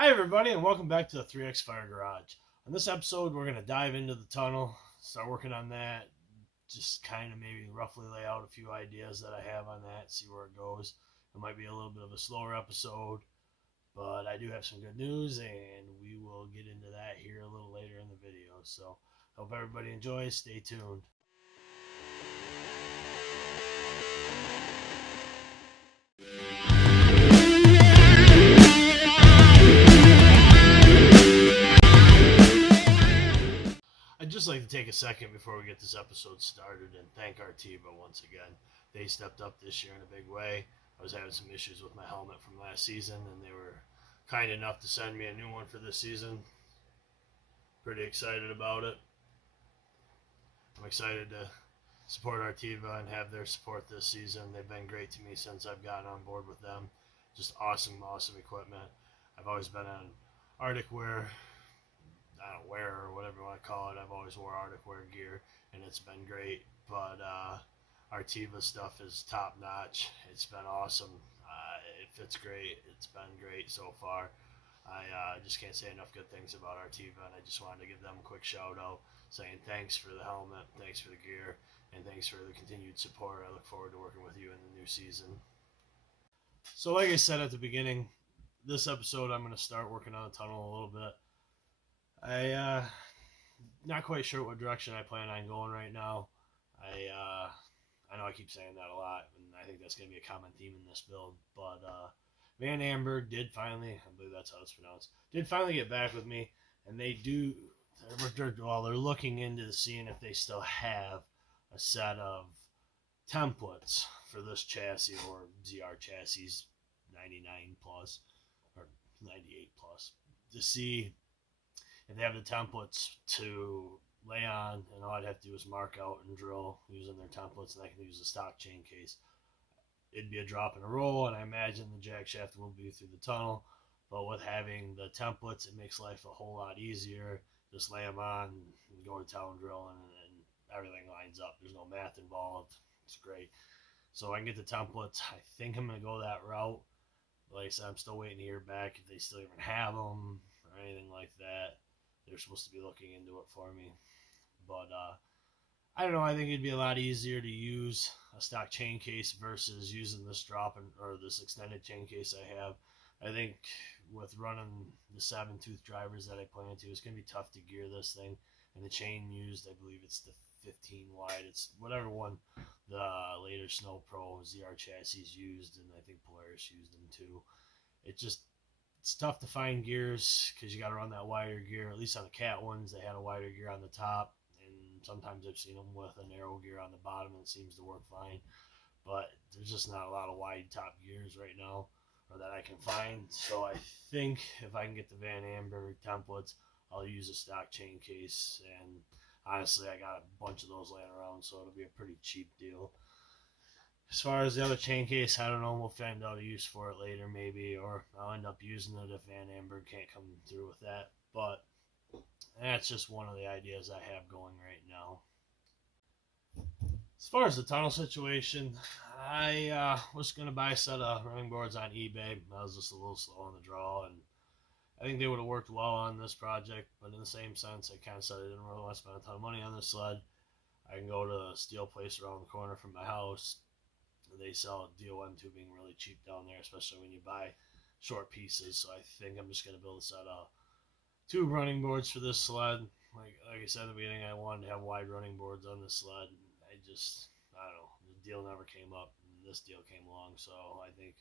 Hi everybody and welcome back to the 3X Fire Garage. On this episode we're going to dive into the tunnel, start working on that, just kind of maybe roughly lay out a few ideas that I have on that, see where it goes. It might be a little bit of a slower episode, but I do have some good news and we will get into that here a little later in the video. So hope everybody enjoys, stay tuned. I'd just like to take a second before we get this episode started and thank Arctiva once again. They stepped up this year in a big way. I was having some issues with my helmet from last season, and they were kind enough to send me a new one for this season. Pretty excited about it. I'm excited to support Arctiva and have their support this season. They've been great to me since I've gotten on board with them. Just awesome equipment. I've always been on Arctic wear. I don't wear or whatever you want to call it. I've always wore Arctic wear gear, and it's been great. But Arctiva stuff is top notch. It's been awesome. It fits great. It's been great so far. I just can't say enough good things about Arctiva, and I just wanted to give them a quick shout out, saying thanks for the helmet, thanks for the gear, and thanks for the continued support. I look forward to working with you in the new season. So, like I said at the beginning, this episode I'm going to start working on the tunnel a little bit. Not quite sure what direction I plan on going right now. I know I keep saying that a lot, and I think that's going to be a common theme in this build. But Van Amberg did finally, I believe that's how it's pronounced, did finally get back with me, and they're looking into seeing if they still have a set of templates for this chassis or ZR chassis 99 plus or 98 plus to see if they have the templates to lay on, and all I'd have to do is mark out and drill using their templates, and I can use a stock chain case. It'd be a drop and a roll, and I imagine the jack shaft will be through the tunnel, but with having the templates, it makes life a whole lot easier. Just lay them on and go to town drilling, and everything lines up. There's no math involved. It's great. So I can get the templates. I think I'm going to go that route. Like I said, I'm still waiting to hear back if they still even have them or anything like that. They're supposed to be looking into it for me. But I don't know. I think it'd be a lot easier to use a stock chain case versus using this or this extended chain case I have. I think with running the 7-tooth drivers that I plan to, it's going to be tough to gear this thing. And the chain used, I believe it's the 15 wide. It's whatever one the later Snow Pro ZR chassis used, and I think Polaris used them too. It's tough to find gears because you got to run that wider gear. At least on the Cat ones, they had a wider gear on the top, and sometimes I've seen them with a narrow gear on the bottom, and it seems to work fine. But there's just not a lot of wide top gears right now, or that I can find. So I think if I can get the Van Amberg templates, I'll use a stock chain case. And honestly, I got a bunch of those laying around, so it'll be a pretty cheap deal. As far as the other chain case, I don't know. We'll find out a use for it later, maybe, or I'll end up using it if Van Amberg can't come through with that. But that's just one of the ideas I have going right now. As far as the tunnel situation, I was going to buy a set of running boards on eBay. I was just a little slow on the draw, and I think they would have worked well on this project. But in the same sense, I kind of said I didn't really want to spend a ton of money on this sled. I can go to a steel place around the corner from my house. They sell DOM tubing really cheap down there, especially when you buy short pieces. So I think I'm just going to build a set of tube running boards for this sled. Like I said in the beginning, I wanted to have wide running boards on this sled. I don't know, the deal never came up, and this deal came along. So I think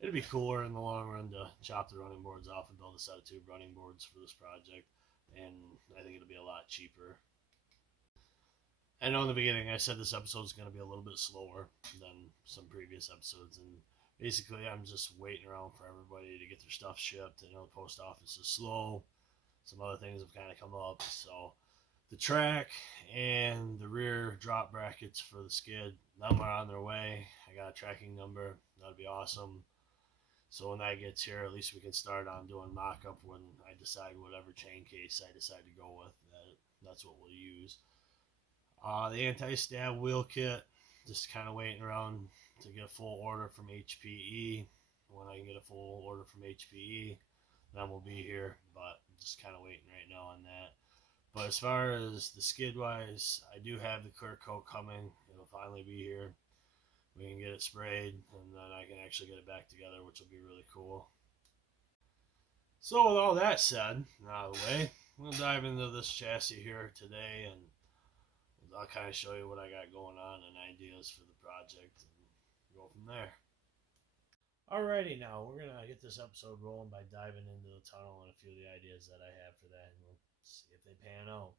it'd be cooler in the long run to chop the running boards off and build a set of tube running boards for this project. And I think it'll be a lot cheaper. I know in the beginning I said this episode is going to be a little bit slower than some previous episodes, and basically I'm just waiting around for everybody to get their stuff shipped. I know the post office is slow. Some other things have kind of come up, so the track and the rear drop brackets for the skid, them are on their way. I got a tracking number. That'd be awesome. So when that gets here, at least we can start on doing mock-up when I decide whatever chain case I decide to go with. That's what we'll use. The anti-stab wheel kit, just kind of waiting around to get a full order from HPE. When I can get a full order from HPE, then we'll be here. But I'm just kind of waiting right now on that. But as far as the skid wise, I do have the clear coat coming. It'll finally be here. We can get it sprayed, and then I can actually get it back together, which will be really cool. So with all that said, out of the way, we'll dive into this chassis here today, and I'll kind of show you what I got going on and ideas for the project, and go from there. Alrighty, now we're gonna get this episode rolling by diving into the tunnel and a few of the ideas that I have for that, and we'll see if they pan out.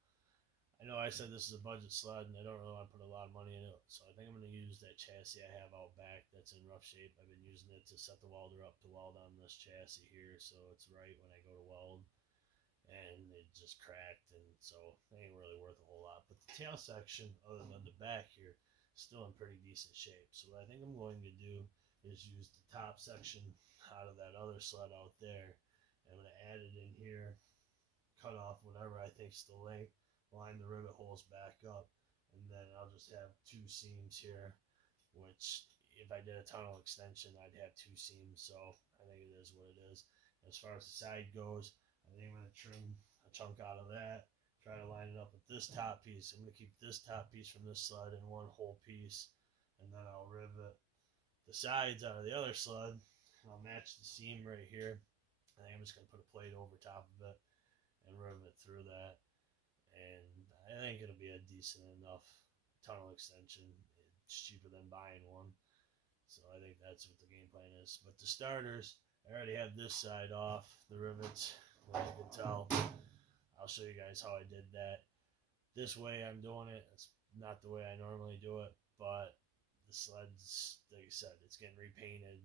I know I said this is a budget sled, and I don't really want to put a lot of money in it, so I think I'm going to use that chassis I have out back that's in rough shape. I've been using it to set the welder up to weld on this chassis here, so it's right when I go to weld, and it just cracked, and so it ain't really worth a whole lot. But the tail section, other than the back here, is still in pretty decent shape. So what I think I'm going to do is use the top section out of that other sled out there, and I'm going to add it in here, cut off whatever I think's the length, line the rivet holes back up, and then I'll just have two seams here, which if I did a tunnel extension I'd have two seams, so I think it is what it is. As far as the side goes, I think I'm going to trim a chunk out of that, try to line it up with this top piece. I'm going to keep this top piece from this sled in one whole piece, and then I'll rivet the sides out of the other sled, and I'll match the seam right here. I think I'm just going to put a plate over top of it and rivet through that, and I think it'll be a decent enough tunnel extension. It's cheaper than buying one, so I think that's what the game plan is. But the starters, I already have this side off, the rivets, as you can tell. I'll show you guys how I did that. This way I'm doing it. It's not the way I normally do it, but the sled's, like I said, it's getting repainted.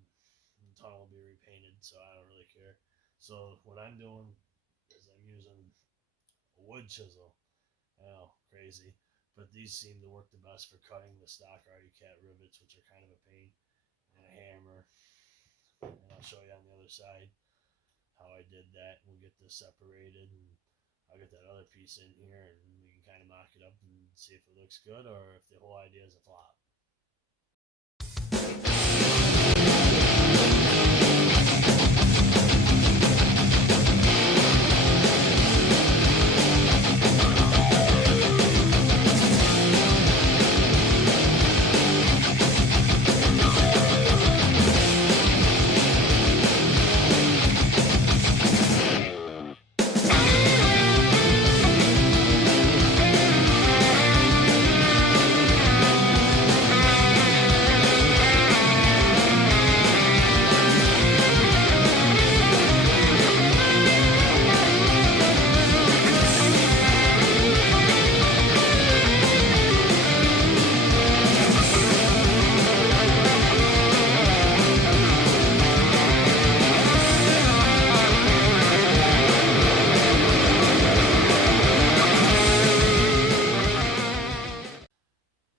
The tunnel will be repainted, so I don't really care. So what I'm doing is I'm using a wood chisel. I know, crazy, but these seem to work the best for cutting the stock Arctiva rivets, which are kind of a pain, and a hammer. And I'll show you on the other side how I did that. We'll get this separated, and I'll get that other piece in here, and we can kind of mock it up and see if it looks good or if the whole idea is a flop.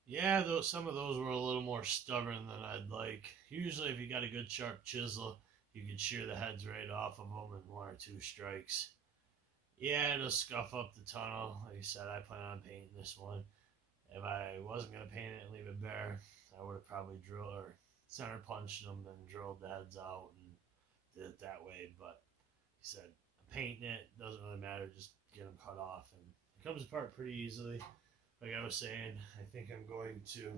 Yeah, some of those were a little more stubborn than I'd like. Usually if you got a good sharp chisel, you can shear the heads right off of them in one or two strikes. Yeah, it'll scuff up the tunnel. Like I said, I plan on painting this one. If I wasn't going to paint it and leave it bare, I would have probably drilled or center punched them and drilled the heads out and did it that way. But like I said, painting it doesn't really matter, just get them cut off, and it comes apart pretty easily. Like I was saying, I think I'm going to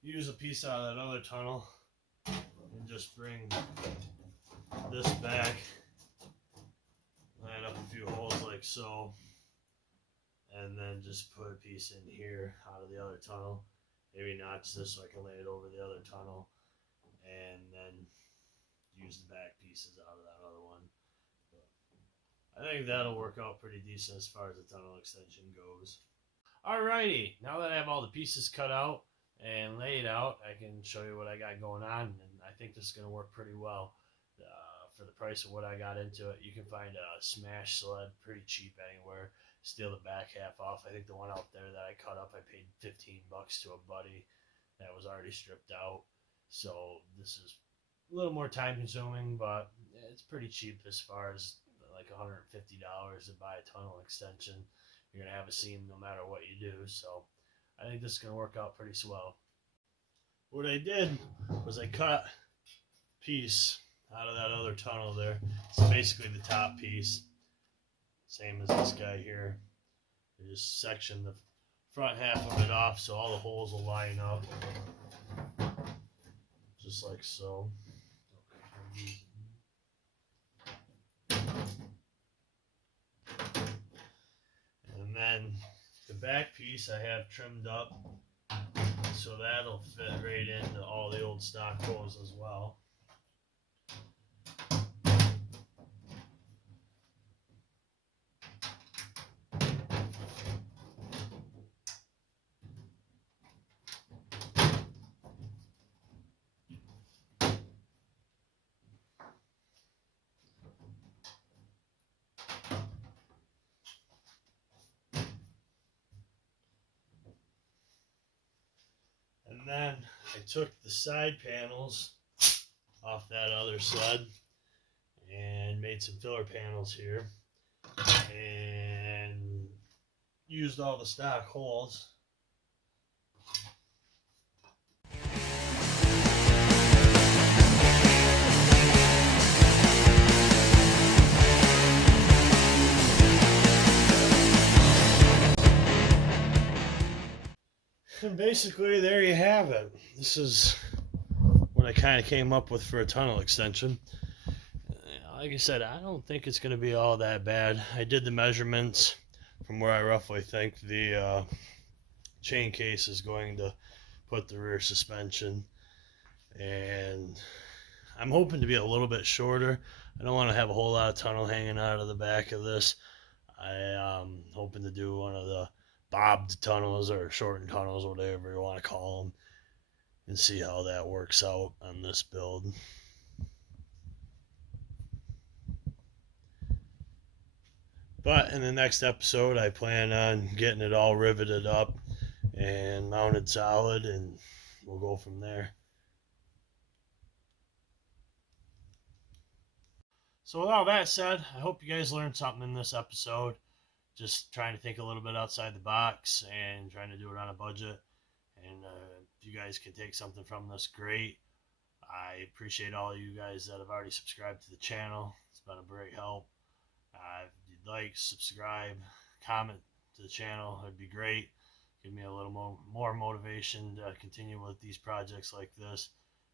use a piece out of that other tunnel and just bring this back, line up a few holes like so, and then just put a piece in here out of the other tunnel. Maybe notch this so I can lay it over the other tunnel, and then use the back pieces out of that other one. I think that'll work out pretty decent as far as the tunnel extension goes. Alrighty, now that I have all the pieces cut out and laid out, I can show you what I got going on, and I think this is going to work pretty well. For the price of what I got into it, you can find a smash sled pretty cheap anywhere. Steal the back half off. I think the one out there that I cut up, I paid $15 to a buddy that was already stripped out. So this is a little more time consuming, but it's pretty cheap as far as like $150 to buy a tunnel extension. You're going to have a seam no matter what you do, so I think this is going to work out pretty swell. What I did was I cut a piece out of that other tunnel there. It's basically the top piece, same as this guy here. I just section the front half of it off so all the holes will line up, just like so. And then the back piece I have trimmed up so that'll fit right into all the old stock holes as well. And then I took the side panels off that other sled and made some filler panels here and used all the stock holes. And basically there you have it. This is what I kind of came up with for a tunnel extension. Like I said, I don't think it's going to be all that bad. I did the measurements from where I roughly think the chain case is going to put the rear suspension, and I'm hoping to be a little bit shorter. I don't want to have a whole lot of tunnel hanging out of the back of this. I'm hoping to do one of the bobbed tunnels or shortened tunnels, whatever you want to call them, and see how that works out on this build. But in the next episode, I plan on getting it all riveted up and mounted solid, and we'll go from there. So with all that said, I hope you guys learned something in this episode. Just trying to think a little bit outside the box and trying to do it on a budget. And if you guys can take something from this, great. I appreciate all of you guys that have already subscribed to the channel. It's been a great help. If you'd like, subscribe, comment to the channel, it'd be great. Give me a little more motivation to continue with these projects like this,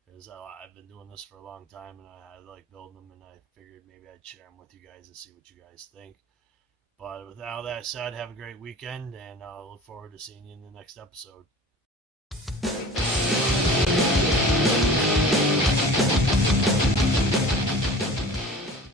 because I've been doing this for a long time and I like building them, and I figured maybe I'd share them with you guys and see what you guys think. But with all that said, have a great weekend, and I'll look forward to seeing you in the next episode.